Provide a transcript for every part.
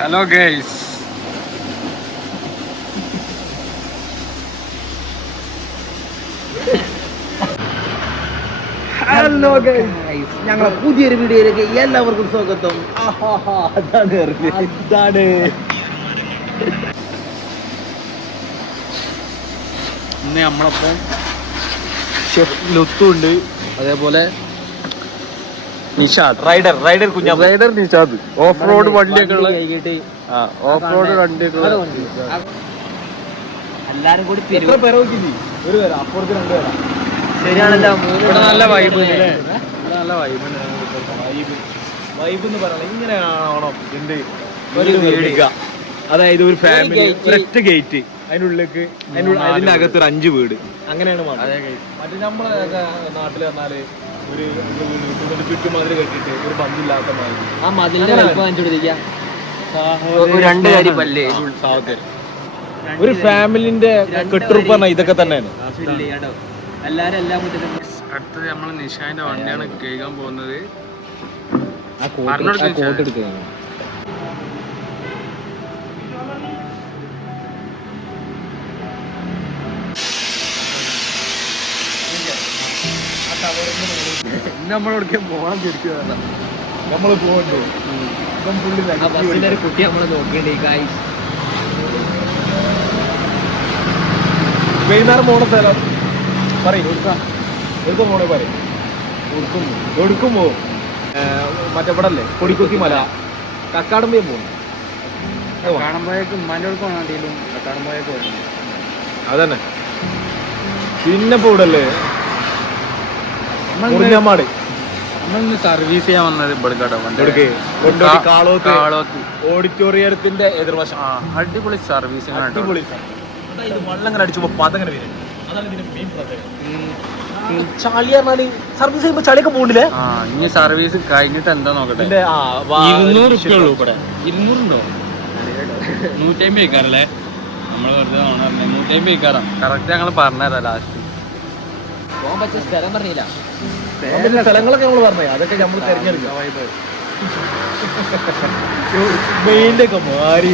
Hello guys, hello guys, ഞങ്ങളെ പുതിയൊരു വീഡിയോയിലേക്ക് എല്ലാവർക്കും സ്വാഗതം. അതാണ് ഇന്ന് നമ്മളൊപ്പം ഷെഫ് ലുത്തുണ്ട്, അതേപോലെ Nishad rider Nishad off road വണ്ടിയൊക്കെ ഉള്ള ഓഫ് റോഡ് വണ്ടിയൊക്കെ എല്ലാരും കൂടി ഒരു പേരാ അപ്പുറത്ത് 2 പേരാ. ശരിയാണല്ലോ. ഇവിടെ നല്ല വൈബ്, നല്ല വൈബ് എന്ന് പറയണ ഇങ്ങനെ ആണോ എന്ത് ഒരു വീട്, അതായത് ഒരു ഫാമിലി ഒരൊറ്റ ഗേറ്റ്, അതിനുള്ളിലേക്ക് അതിനകത്ത് ഒരു 5 വീട്, അങ്ങനെയാണ് മറ്റേ നമ്മളെ നാട്ടിൽ പറഞ്ഞാല് ഒരു ചുറ്റുമാതിരി കെട്ടിട്ട് ഒരു ബന്ധില്ലാത്ത മാതിരി ആ മതിലിന്റെ ഒരു ഫാമിലിന്റെ കെട്ടുറുപ്പ് പറഞ്ഞാൽ ഇതൊക്കെ തന്നെയാണ്. അടുത്തത് നമ്മള് നിഷാന്റെ വണ്ടിയാണ് കേൾക്കാൻ പോകുന്നത്. നമ്മളോടൊക്കെ പോകാൻ തിരിച്ചു നമ്മള് പോകണ്ടോ? കുട്ടി നമ്മള് നോക്കണ്ടേ ഗൈസ്. വൈകുന്നേരം പോണ സ്ഥലം പറയും പോണേ പറയും ഒടുക്കും പോവും. മറ്റേ ഇവിടെ അല്ലേ കൊടിക്കുത്തി മല, കക്കാടംപോയ പോകും. കക്കാടംപോയേക്ക് ഉമ്മാൻ്റെ അടുത്ത് വേണ്ടിയും കക്കാടംപോയേക്ക് വരും. അതന്നെ. പിന്നെ ഇപ്പൊ ഇവിടെ അല്ലേ മുറിഞ്ഞാമാട്. നമ്മളിന്ന് സർവീസ് ചെയ്യാൻ വന്നത് ഓഡിറ്റോറിയത്തിന്റെ എതിർവശം. അടിപൊളി സർവീസ്, അടിപൊളി. വെള്ളം ഇങ്ങനെ അടിച്ചു പതങ്ങനെ വരും. അതാണ് ഇതിന്റെ മെയിൻ പ്രത്യേകത. ചളി പറഞ്ഞാല് സർവീസ് ചെയ്യുമ്പോ ചളിയൊക്കെ പോകണ്ടില്ലേ? ഇനി സർവീസ് കഴിഞ്ഞിട്ട് എന്താ നോക്കട്ടെ. 200 ഉള്ളൂ ഇവിടെ. 200 ഉണ്ടോ? 150 വെക്കാറല്ലേ നമ്മള് വെറുതെ 150 വെക്കാറാ. കറക്റ്റ് ഞങ്ങൾ പറഞ്ഞുതരാം ലാസ്റ്റ്. പോകാൻ പറ്റിയ സ്ഥലം പറഞ്ഞില്ല, സ്ഥലങ്ങളൊക്കെ നമ്മൾ പറഞ്ഞേ, അതൊക്കെ നമ്മൾ തിരഞ്ഞെടുക്കാം. മെയിലൊക്കെ മാറി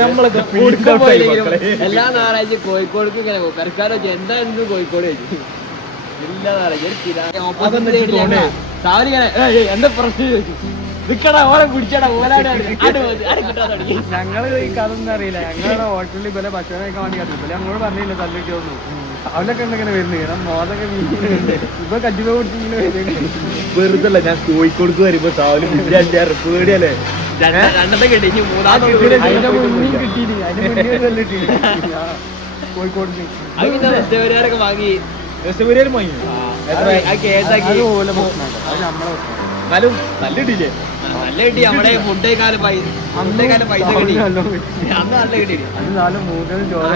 നമ്മളൊക്കെ എല്ലാ ഞായറാഴ്ച കോഴിക്കോടേക്ക് ഇങ്ങനെ പോകും. പെരക്കാരോ എന്തായിരുന്നു കോഴിക്കോട് ചോദിച്ചു. എല്ലാ എന്താ പ്രശ്നം ചോദിച്ചു. നിക്കടാ ഓരെ കുടിച്ചടാ ഓലാണ്. ഞങ്ങള് ഈ കഥ ഒന്നും അറിയില്ല. ഞങ്ങളുടെ ഹോട്ടലിൽ ഇവരെ ഭക്ഷണം കഴിക്കാൻ വേണ്ടി കത്തില്ല. ഞങ്ങളോട് പറഞ്ഞില്ല തല്ലിട്ടൊന്നും. അവലൊക്കെ ഇങ്ങനെ വരുന്നത് മോതൊക്കെ ഇപ്പൊ കഞ്ചിമ കുടിച്ചിങ്ങനെ വരുന്നുണ്ട്. വെറുതല്ല, ഞാൻ കോഴിക്കോട് വരുമ്പോ സാവല് പേടിയല്ലേ രണ്ടത്തെ കിട്ടി. കിട്ടീന് അതിന്റെ മുന്നേ തല്ലിട്ട് കോഴിക്കോട് രസപരിഹാരൊക്കെ വാങ്ങി. രസപരിഹാരം വാങ്ങി കേസാക്കി. എന്നാലും നല്ല കിട്ടിയില്ലേ? നല്ല കിട്ടി. നമ്മുടെ ഫുഡ് കാലം പൈസ കിട്ടി. അന്ന് നല്ല കിട്ടി. അത് നാല് മൂക്കിന് ചോര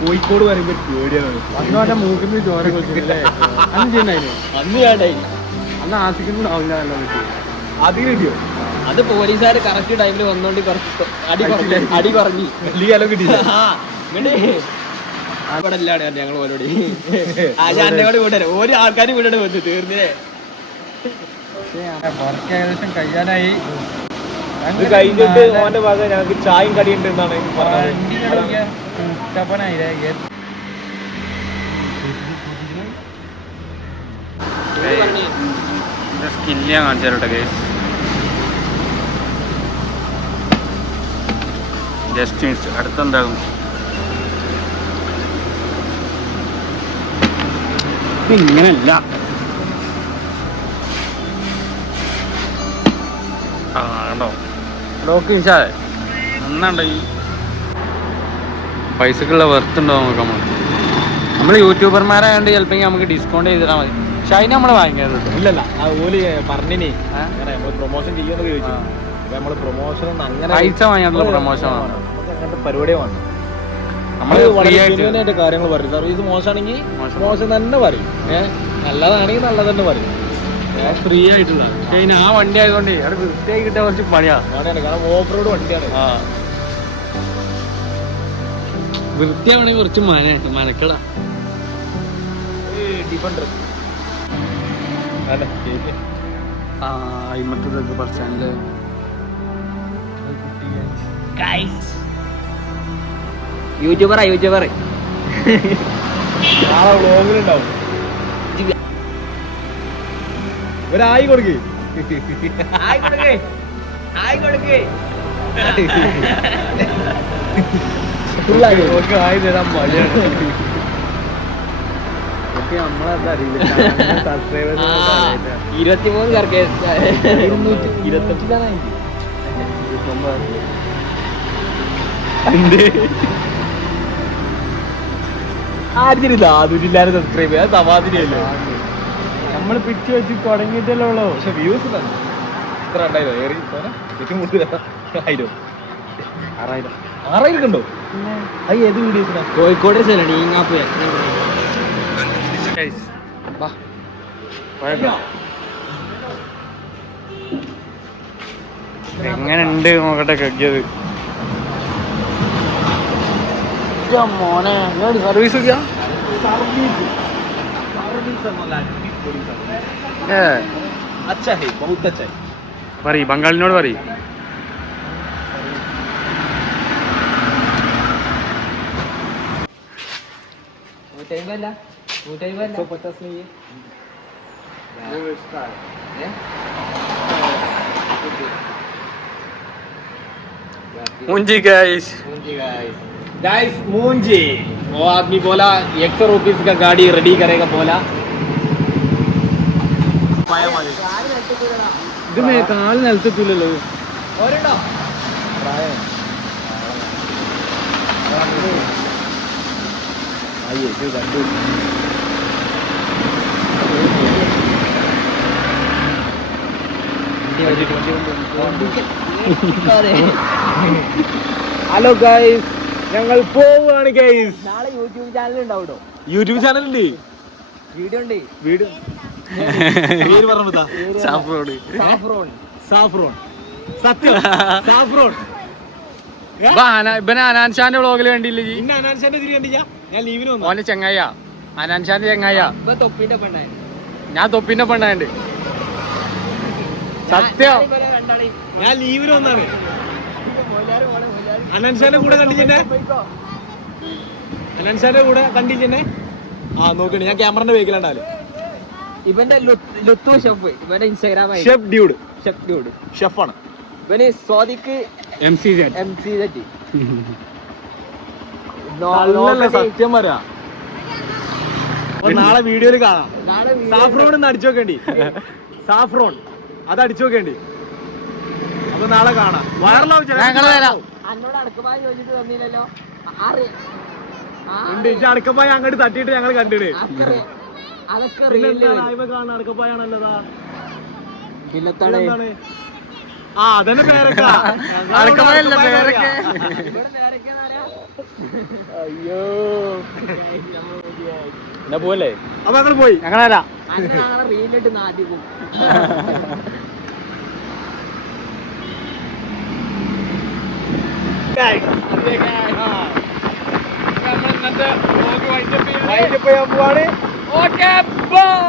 കോഴിക്കോട് പറയുമ്പോ പേടിയാണ്. അന്ന് അവന്റെ മൂക്കിന് ചോര കളിച്ചില്ലേ? അന്ന് ചെയ്യണ്ടായിരുന്നു. അന്ന് വേണ്ടായി. അന്ന് ആസിക്കുന്നുണ്ടാവില്ല. അത് കിട്ടിയോ? അത് പോലീസുകാർ കറക്റ്റ് ടൈമിൽ വന്നോണ്ട് കുറച്ച് അടി കുറഞ്ഞു. വലിയ കാലം കിട്ടിയില്ല. അവിടെ അല്ലാണ് ഞങ്ങൾ ഓരോടി എന്നെ കൂടെ വിടരുത്. ഓരോ ആൾക്കാരും വിടണ വന്നു തീർന്നില്ലേ. വർക്ക് ഏകദേശം കഴിയാനായി. ഇത് കഴിഞ്ഞിട്ട് ഓന്റെ ഭാഗം ഞങ്ങൾക്ക് ചായയും കടിയുണ്ട് എന്നാണ് സ്കില്ല് ഞാൻ കാണിച്ചാലോട്ടെ ഗൈസ്. ജസ്റ്റ് മിനിറ്റ്, അടുത്തെന്താകും ഇങ്ങനല്ല. കണ്ടോ ഡോക്ക് നിഷാദേ, നന്നുണ്ട്. ഈ പൈസക്കുള്ള വെർത്ത് ഉണ്ടോ നോക്കാം. നമ്മൾ യൂട്യൂബർമാരായതുകൊണ്ട് ചിലപ്പോൾ നമുക്ക് ഡിസ്കൗണ്ട് ചെയ്തിട്ടാൽ മതി. പക്ഷെ അതിന് നമ്മൾ വാങ്ങിക്കാറുണ്ട്. ഇല്ലല്ല, ഓല് പറഞ്ഞിനി നമ്മൾ പ്രൊമോഷൻ ചെയ്യുമെന്നൊക്കെ ചോദിച്ചു. നമ്മള് പ്രൊമോഷൻ ഒന്നും അങ്ങനെ പൈസ വാങ്ങിയാലുള്ള പ്രൊമോഷൻ നമുക്ക് അങ്ങനത്തെ പരിപാടിയെ വേണം. നമ്മള് വളരെ കാര്യങ്ങൾ പറയും. സർവീസ് മോശമാണെങ്കിൽ മോശം തന്നെ പറയും, നല്ലതാണെങ്കിൽ നല്ലത് തന്നെ പറയും. ഫ്രീ ആയിട്ടുള്ള. പക്ഷെ അതിന് ആ വണ്ടി ആയതുകൊണ്ട് അവിടെ വൃത്തിയായി കിട്ടാൻ കുറച്ച് പണിയാണ്. കാരണം ഓഫ് റോഡ് വണ്ടിയാണ്. വൃത്തിയാണെങ്കിൽ കുറച്ച് മനക്കട. ഡിഫൻഡർ അയിമത്തതൊക്കെ പഠിച്ചാലേ യൂട്യൂബർ നാളെ വ്ളോഗിലുണ്ടാവും. ഒരായി കൊടുക്ക്. ഓക്കെ ആയി തരാൻ മടിയാണ്. നമ്മളെന്താ അറിയില്ല 23 കറക്കെ 228 ആദ്യമില്ലാതെ സബ്സ്ക്രൈബ് ചെയ്യാൻ തമാതിരിയല്ലോ. നമ്മൾ പിച്ച് വെച്ച് തുടങ്ങിയിട്ടല്ലേ ഉള്ളൂ. പക്ഷെ വ്യൂസ് തന്നെ ഇത്ര 6,000 കണ്ടോ? അത് ഏത് വീഡിയോസിനാ? കോഴിക്കോട് എങ്ങനെ ഉണ്ട് നോക്കട്ടെ കക്കിയത്. മോനെ സർവീസ് പറയ്, ബംഗാളിനോട് പറയ്. मूंजी गाइस मूंजी. वो आदमी बोला 100 रुपीस का गाड़ी रेडी करेगा बोला. ഇത് കാല് നിലത്തെത്തൂലല്ലോ. ഹലോ ഗൈസ്, ഞങ്ങൾ പോവുകയാണ് ഗൈസ്. നാളെ യൂട്യൂബ് ചാനൽ ഉണ്ടാവൂട്ടോ. യൂട്യൂബ് ചാനൽ ഉണ്ട്, വീഡിയോ ഉണ്ട്. വീഡിയോ പേര് പറഞ്ഞതാ. സാഫ്രോൺ സത്യം സാഫ്രോൺ. ഇവനെ അനാൻഷാന്റെ വ്ളോഗിൽ കണ്ടില്ലേ? ഇന്ന അനാൻഷാന്റെ തിരി കണ്ടില്ല. ഞാൻ ലീവിന് വന്നു. ഓന്റെ ചെങ്ങായ അനാൻഷാന്റെ ചെങ്ങായ. തൊപ്പിന്റെ പെണ്ണായി. ഞാൻ തൊപ്പിന്റെ പെണ്ണാണ്ട്. സത്യം ഞാൻ ലീവിന് വന്നാണ്. അനാൻഷാന്റെ കൂടെ കണ്ടിച്ചെന്നെ. അനാൻഷാന്റെ കൂടെ കണ്ടിച്ചെന്നെ. ആ നോക്കണേ, ഞാൻ ക്യാമറന്റെ വേക്കിലുണ്ടാലും. ഇവന്റെ ലുത്തു ഷെഫ്. ഇവന്റെ ഇൻസ്റ്റാഗ്രാം ഷെഫ് ഡ്യൂഡ്. ഷെഫാണ് ഇവന് സ്വാദിക്ക് MC സത്യം പറയാ. നാളെ വീഡിയോയില് കാണാം. സാഫ്രോൺ ഒന്ന് അടിച്ചു നോക്കേണ്ടി. സാഫ്രോൺ അത് അടിച്ചു നോക്കേണ്ടി. അപ്പൊ നാളെ കാണാം. വൈറലാവും. അന്നോട് അടക്കമായി ചോദിച്ചിട്ട് തന്നില്ലല്ലോ. അടക്കപ്പായ അങ്ങോട്ട് തട്ടിയിട്ട് ഞങ്ങൾ കണ്ടിട്ട്. അതൊക്കെ കാണാൻ അടക്കപ്പായാണല്ലതാ. പിന്നത്താണ് ആ അതന്നെ പേരൊക്കെ. അയ്യോ എന്നാ പോലെ. അപ്പൊ ഞങ്ങൾ പോയി. ഞങ്ങളല്ല റീലിട്ട് നാട്ടിക്കും. പോവാണ്. Okay bye.